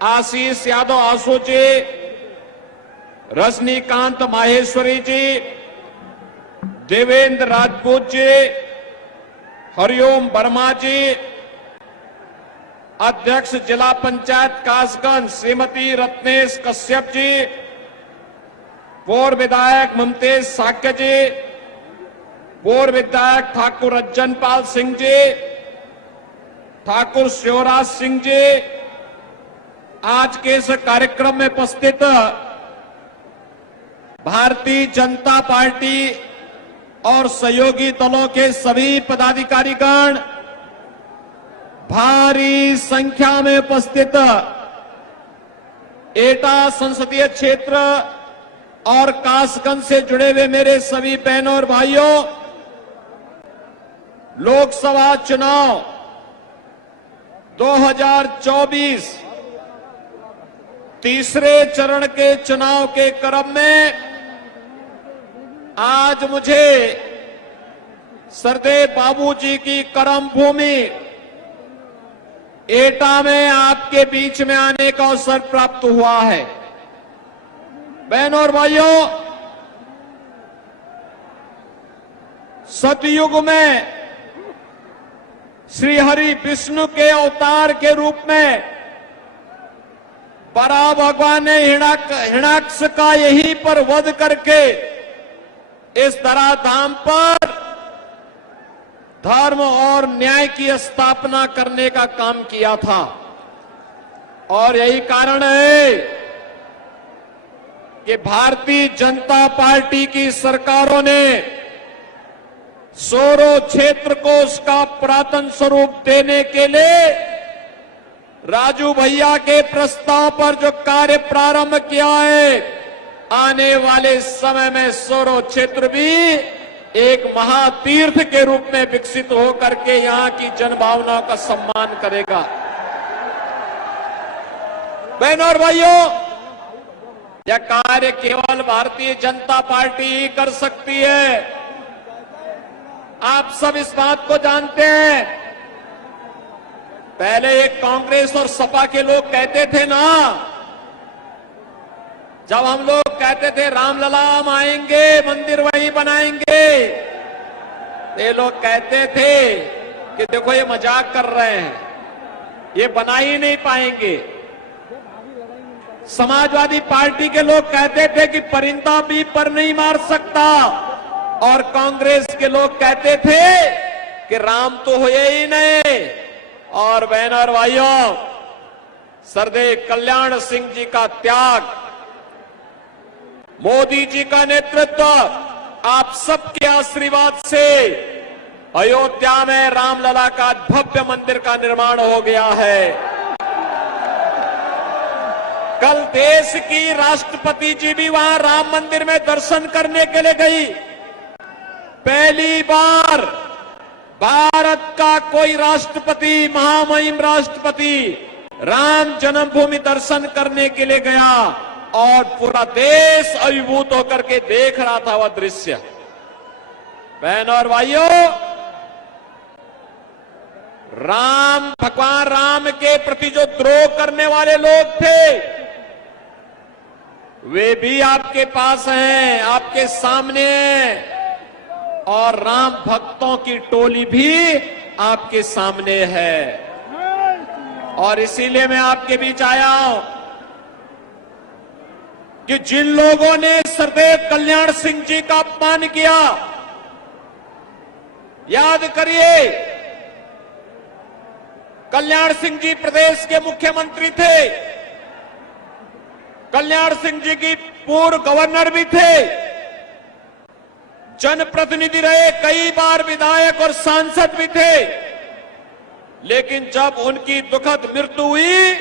आशीष यादव आसू जी, रजनीकांत माहेश्वरी जी, देवेंद्र राजपूत जी, हरिओम वर्मा जी, अध्यक्ष जिला पंचायत कासगंज श्रीमती रत्नेश कश्यप जी, पूर्व विधायक ममतेज साक्य जी, पूर्व विधायक ठाकुर रज्जनपाल सिंह जी, ठाकुर शिवराज सिंह जी, आज के इस कार्यक्रम में उपस्थित भारतीय जनता पार्टी और सहयोगी दलों के सभी पदाधिकारीगण, भारी संख्या में उपस्थित एटा संसदीय क्षेत्र और कासगंज से जुड़े हुए मेरे सभी बहनों और भाइयों, लोकसभा चुनाव 2024 तीसरे चरण के चुनाव के क्रम में आज मुझे सरदेव बाबू जी की कर्म भूमि एटा में आपके बीच में आने का अवसर प्राप्त हुआ है। बहनों और भाइयों, सतयुग में श्री हरि विष्णु के अवतार के रूप में परा भगवान ने हिरण्याक्ष का यहीं पर वध करके इस धराधाम पर धर्म और न्याय की स्थापना करने का काम किया था। और यही कारण है कि भारतीय जनता पार्टी की सरकारों ने सोरो क्षेत्र को उसका पुरातन स्वरूप देने के लिए राजू भैया के प्रस्ताव पर जो कार्य प्रारंभ किया है, आने वाले समय में सोरो क्षेत्र भी एक महातीर्थ के रूप में विकसित होकर के यहां की जनभावनाओं का सम्मान करेगा। बहनों और भाइयों, यह कार्य केवल भारतीय जनता पार्टी ही कर सकती है। आप सब इस बात को जानते हैं। पहले एक कांग्रेस और सपा के लोग कहते थे ना, जब हम लोग कहते थे रामलला हम आएंगे, मंदिर वहीं बनाएंगे, ये लोग कहते थे कि देखो ये मजाक कर रहे हैं, ये बना ही नहीं पाएंगे। समाजवादी पार्टी के लोग कहते थे कि परिंदा भी पर नहीं मार सकता, और कांग्रेस के लोग कहते थे कि राम तो हुए ही नहीं। और बहनों और भाइयों, सरदेव कल्याण सिंह जी का त्याग, मोदी जी का नेतृत्व, आप सबके आशीर्वाद से अयोध्या में रामलला का भव्य मंदिर का निर्माण हो गया है। कल देश की राष्ट्रपति जी भी वहां राम मंदिर में दर्शन करने के लिए गई। पहली बार भारत का कोई राष्ट्रपति, महामहिम राष्ट्रपति, राम जन्मभूमि दर्शन करने के लिए गया और पूरा देश अभिभूत होकर के देख रहा था वह दृश्य। बहनों और भाइयों, राम, भगवान राम के प्रति जो द्रोह करने वाले लोग थे, वे भी आपके पास हैं, आपके सामने हैं, और राम भक्तों की टोली भी आपके सामने है। और इसीलिए मैं आपके बीच आया हूं कि जिन लोगों ने सरदेव कल्याण सिंह जी का अपमान किया, याद करिए, कल्याण सिंह जी प्रदेश के मुख्यमंत्री थे, कल्याण सिंह जी की पूर्व गवर्नर भी थे, जनप्रतिनिधि रहे, कई बार विधायक और सांसद भी थे। लेकिन जब उनकी दुखद मृत्यु हुई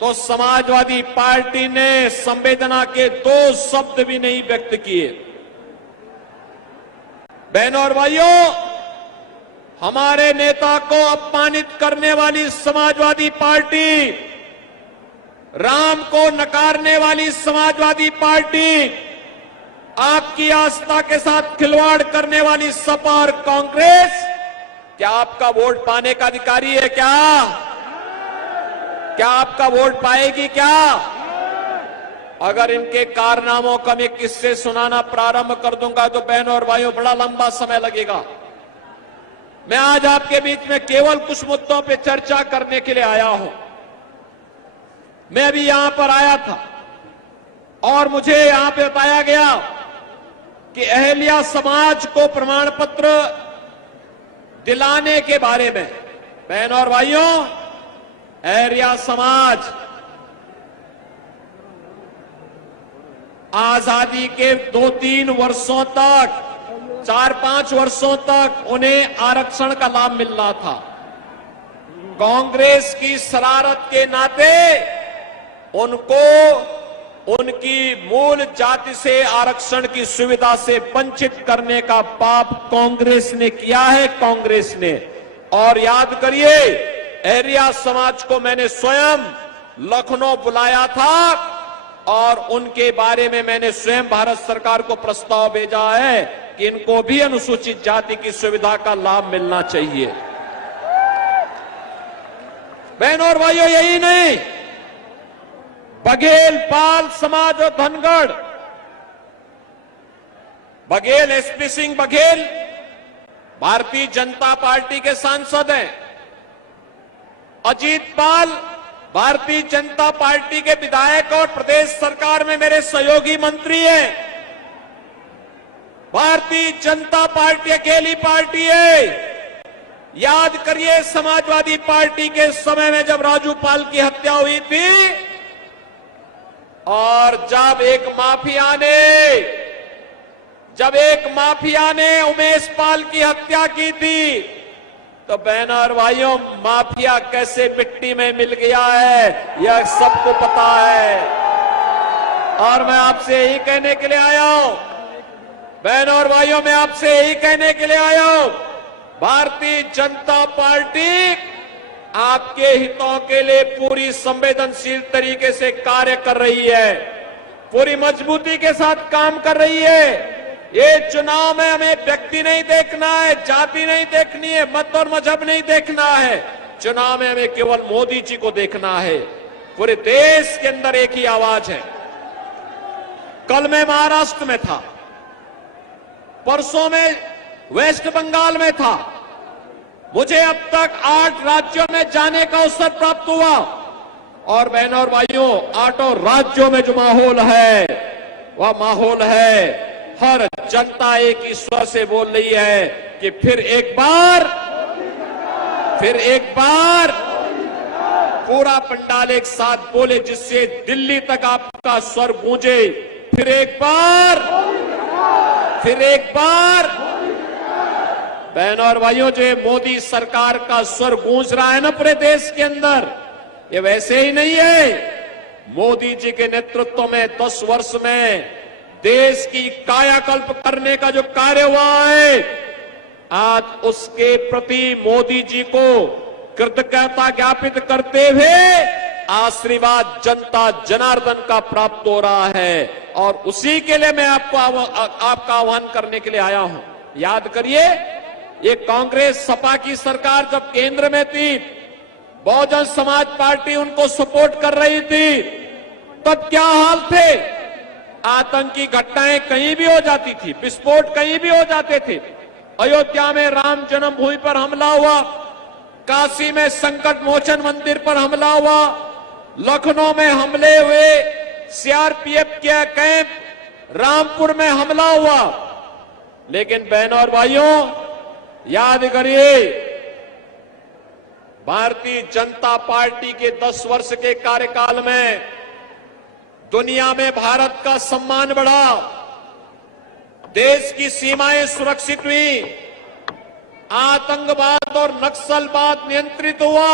तो समाजवादी पार्टी ने संवेदना के 2 शब्द भी नहीं व्यक्त किए। बहनों और भाइयों, हमारे नेता को अपमानित करने वाली समाजवादी पार्टी, राम को नकारने वाली समाजवादी पार्टी, आपकी आस्था के साथ खिलवाड़ करने वाली सपा और कांग्रेस, क्या आपका वोट पाने का अधिकारी है? क्या क्या आपका वोट पाएगी क्या? अगर इनके कारनामों का मैं किस्से सुनाना प्रारंभ कर दूंगा तो बहनों और भाइयों बड़ा लंबा समय लगेगा। मैं आज आपके बीच में केवल कुछ मुद्दों पे चर्चा करने के लिए आया हूं। मैं अभी यहां पर आया था और मुझे यहां पे बताया गया कि अहल्या समाज को प्रमाण पत्र दिलाने के बारे में। बहनों और भाइयों, अहल्या समाज आजादी के 2-3 वर्षों तक, 4-5 वर्षों तक उन्हें आरक्षण का लाभ मिल रहा था। कांग्रेस की शरारत के नाते उनको उनकी मूल जाति से आरक्षण की सुविधा से वंचित करने का पाप कांग्रेस ने किया है, कांग्रेस ने। और याद करिए, अहल्या समाज को मैंने स्वयं लखनऊ बुलाया था और उनके बारे में मैंने स्वयं भारत सरकार को प्रस्ताव भेजा है कि इनको भी अनुसूचित जाति की सुविधा का लाभ मिलना चाहिए। बहनों और भाइयों, यही नहीं, बघेल पाल समाज और धनगढ़, बघेल एसपी सिंह बघेल भारतीय जनता पार्टी के सांसद हैं। अजीत पाल भारतीय जनता पार्टी के विधायक और प्रदेश सरकार में मेरे सहयोगी मंत्री हैं। भारतीय जनता पार्टी अकेली पार्टी है। याद करिए, समाजवादी पार्टी के समय में जब राजू पाल की हत्या हुई थी और जब एक माफिया ने उमेश पाल की हत्या की थी, तो बहनों और भाइयों, माफिया कैसे मिट्टी में मिल गया है यह सबको पता है। और मैं आपसे यही कहने के लिए आया हूं, बहनों और भाइयों, मैं आपसे यही कहने के लिए आया हूं, भारतीय जनता पार्टी आपके हितों के लिए पूरी संवेदनशील तरीके से कार्य कर रही है, पूरी मजबूती के साथ काम कर रही है। ये चुनाव में हमें व्यक्ति नहीं देखना है, जाति नहीं देखनी है, मत और मजहब नहीं देखना है। चुनाव में हमें केवल मोदी जी को देखना है। पूरे देश के अंदर एक ही आवाज है। कल मैं महाराष्ट्र में था, परसों में वेस्ट बंगाल में था। मुझे अब तक 8 राज्यों में जाने का अवसर प्राप्त हुआ और बहनों और भाइयों, 8 राज्यों में जो माहौल है वह माहौल है, हर जनता एक ही स्वर से बोल रही है कि फिर एक बार पूरा पंडाल एक साथ बोले, जिससे दिल्ली तक आपका स्वर गूंजे। फिर एक बार बहनों और भाइयों, जो मोदी सरकार का स्वर गूंज रहा है ना पूरे देश के अंदर, ये वैसे ही नहीं है। मोदी जी के नेतृत्व में 10 वर्ष में देश की कायाकल्प करने का जो कार्य हुआ है, आज उसके प्रति मोदी जी को कृतज्ञता ज्ञापित करते हुए आशीर्वाद जनता जनार्दन का प्राप्त हो रहा है। और उसी के लिए मैं आपका आह्वान करने के लिए आया हूं। याद करिए, ये कांग्रेस सपा की सरकार जब केंद्र में थी, बहुजन समाज पार्टी उनको सपोर्ट कर रही थी, तब क्या हाल थे? आतंकी घटनाएं कहीं भी हो जाती थी, विस्फोट कहीं भी हो जाते थे। अयोध्या में राम जन्मभूमि पर हमला हुआ, काशी में संकट मोचन मंदिर पर हमला हुआ, लखनऊ में हमले हुए, सीआरपीएफ के कैंप रामपुर में हमला हुआ। लेकिन बहनों और भाइयों, याद करिए, भारतीय जनता पार्टी के 10 वर्ष के कार्यकाल में दुनिया में भारत का सम्मान बढ़ा, देश की सीमाएं सुरक्षित हुई, आतंकवाद और नक्सलवाद नियंत्रित हुआ।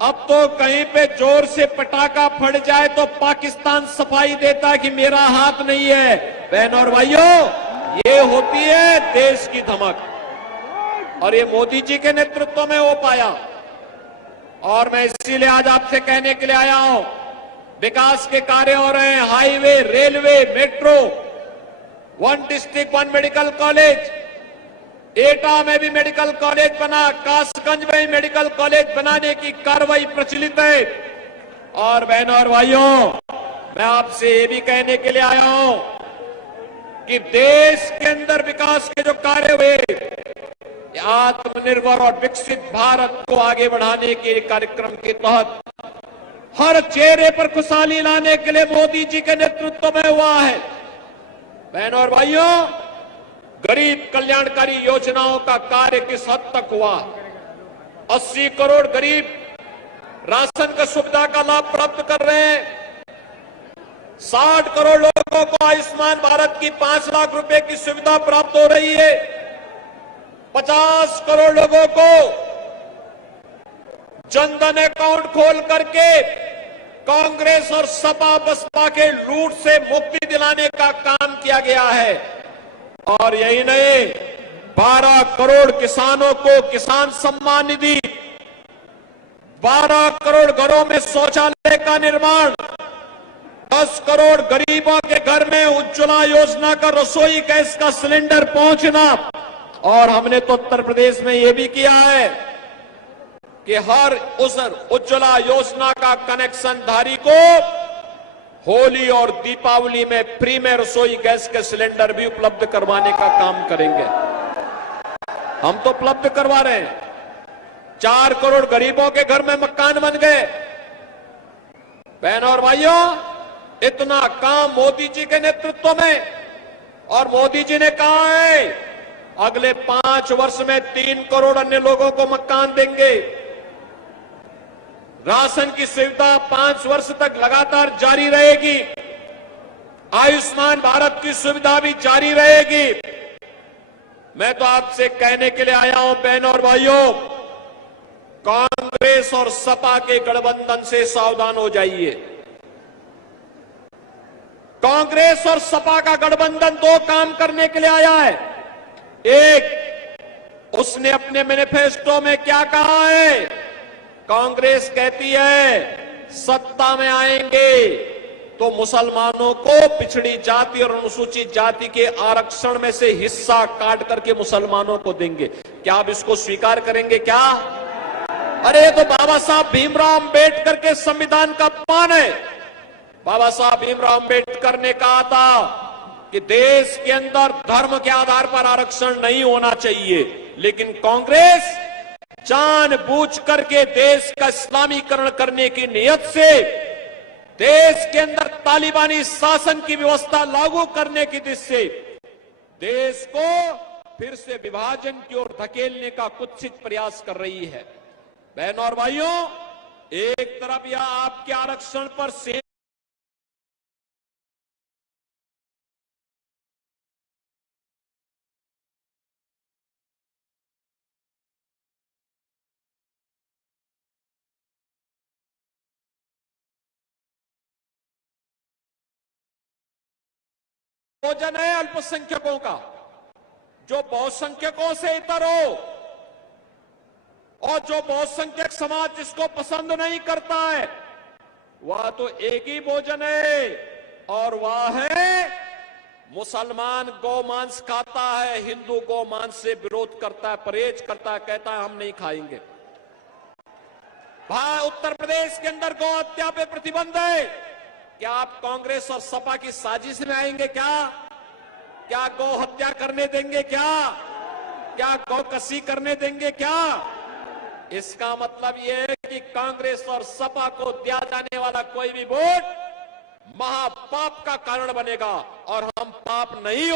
अब तो कहीं पे जोर से पटाखा फट जाए तो पाकिस्तान सफाई देता है कि मेरा हाथ नहीं है। बहनों और भाइयों, ये होती है देश की धमक, और ये मोदी जी के नेतृत्व में हो पाया। और मैं इसीलिए आज आपसे कहने के लिए आया हूं, विकास के कार्य हो रहे हैं, highway, railway, metro, 1 district 1 medical college, एटा में भी मेडिकल कॉलेज बना, कासगंज में भी मेडिकल कॉलेज बनाने की कार्रवाई प्रचलित है। और बहनों और भाइयों, मैं आपसे ये भी कहने के लिए आया हूं कि देश के अंदर विकास के जो कार्य हुए, आत्मनिर्भर और विकसित भारत को आगे बढ़ाने के कार्यक्रम के तहत हर चेहरे पर खुशहाली लाने के लिए मोदी जी के नेतृत्व में हुआ है। बहनों और भाइयों, गरीब कल्याणकारी योजनाओं का कार्य किस हद तक हुआ? 80 करोड़ गरीब राशन की सुविधा का लाभ प्राप्त कर रहे हैं। 60 करोड़ लोगों को आयुष्मान भारत की 5 लाख रुपए की सुविधा प्राप्त हो रही है। 50 करोड़ लोगों को जनधन अकाउंट खोल करके कांग्रेस और सपा बसपा के लूट से मुक्ति दिलाने का काम किया गया है। और यही नहीं, 12 करोड़ किसानों को किसान सम्मान निधि, 12 करोड़ घरों में शौचालय का निर्माण, 10 करोड़ गरीबों के घर में उज्ज्वला योजना का रसोई गैस का सिलेंडर पहुंचना। और हमने तो उत्तर प्रदेश में यह भी किया है कि हर उस उज्ज्वला योजना का कनेक्शन धारी को होली और दीपावली में फ्री में रसोई गैस के सिलेंडर भी उपलब्ध करवाने का काम करेंगे। हम तो उपलब्ध करवा रहे हैं। 4 करोड़ गरीबों के घर में मकान बन गए। बहनों और भाइयों, इतना काम मोदी जी के नेतृत्व में। और मोदी जी ने कहा है अगले 5 वर्ष में 3 करोड़ अन्य लोगों को मकान देंगे। राशन की सुविधा 5 वर्ष तक लगातार जारी रहेगी। आयुष्मान भारत की सुविधा भी जारी रहेगी। मैं तो आपसे कहने के लिए आया हूं, बहनों और भाइयों, कांग्रेस और सपा के गठबंधन से सावधान हो जाइए। कांग्रेस और सपा का गठबंधन 2 काम करने के लिए आया है। एक, उसने अपने मैनिफेस्टो में क्या कहा है? कांग्रेस कहती है सत्ता में आएंगे तो मुसलमानों को पिछड़ी जाति और अनुसूचित जाति के आरक्षण में से हिस्सा काट करके मुसलमानों को देंगे। क्या आप इसको स्वीकार करेंगे क्या? अरे ये तो बाबा साहब भीमराव अंबेडकर के संविधान का अपमान है। बाबा साहब भीमराव अंबेडकर ने कहा था कि देश के अंदर धर्म के आधार पर आरक्षण नहीं होना चाहिए, लेकिन कांग्रेस जानबूझ करके देश का इस्लामीकरण करने की नियत से देश के अंदर तालिबानी शासन की व्यवस्था लागू करने की दिशा से देश को फिर से विभाजन की ओर धकेलने का कुत्सित प्रयास कर रही है। बहनों और भाइयों, एक तरफ यह आपके आरक्षण पर से भोजन है अल्पसंख्यकों का, जो बहुसंख्यकों से इतर हो और जो बहुसंख्यक समाज जिसको पसंद नहीं करता है, वह तो एक ही भोजन है और वह है मुसलमान गौमांस खाता है, हिंदू गौमांस से विरोध करता है, परहेज करता है, कहता है हम नहीं खाएंगे। भाई उत्तर प्रदेश के अंदर गौ हत्या पे प्रतिबंध है। क्या आप कांग्रेस और सपा की साजिश में आएंगे क्या? क्या गौ हत्या करने देंगे क्या? क्या गौ कसी करने देंगे क्या? इसका मतलब यह है कि कांग्रेस और सपा को दिया जाने वाला कोई भी वोट महापाप का कारण बनेगा और हम पाप नहीं